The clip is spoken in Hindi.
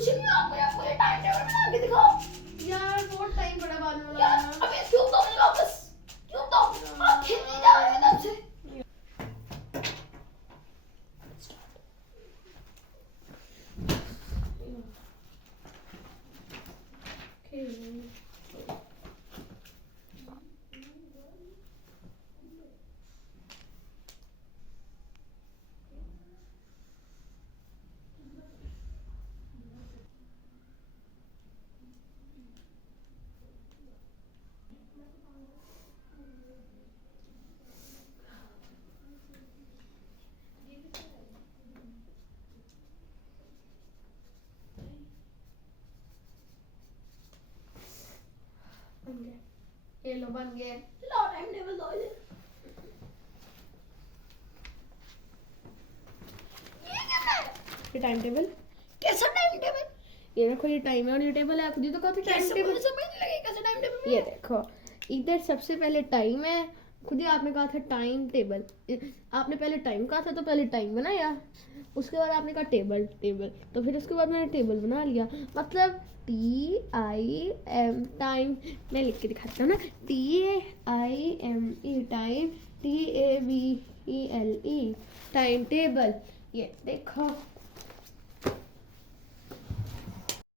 कुछ नहीं, आप मुझे टाइम टेबल बना के दिखाओ। यार बहुत टाइम पड़ा बाद में यार बनाना। अबे क्यों तो नहीं वापस, क्यों तो आप खेल नहीं जा रहे हैं तब से। बन गया, ये लो बन गया। लो टाइम टेबल दो ये क्या है? ये टाइम टेबल, कैसा टाइम टेबल? ये देखो ये टाइम है और ये टेबल है, खुद ही तो कहा था टाइम कैसे टेबल। मुझे समझ नहीं लगी कैसा टाइम टेबल? ये देखो इधर सबसे पहले टाइम है, खुद ही आपने कहा था टाइम टेबल। आपने पहले टाइम कहा था तो पहले टाइम बनाया, उसके बाद आपने कहा टेबल टेबल, तो फिर उसके बाद मैंने टेबल बना लिया। मतलब TIM टाइम, मैं लिख के दिखाती हूँ ना, TIME time, TABELE time table. ये देखो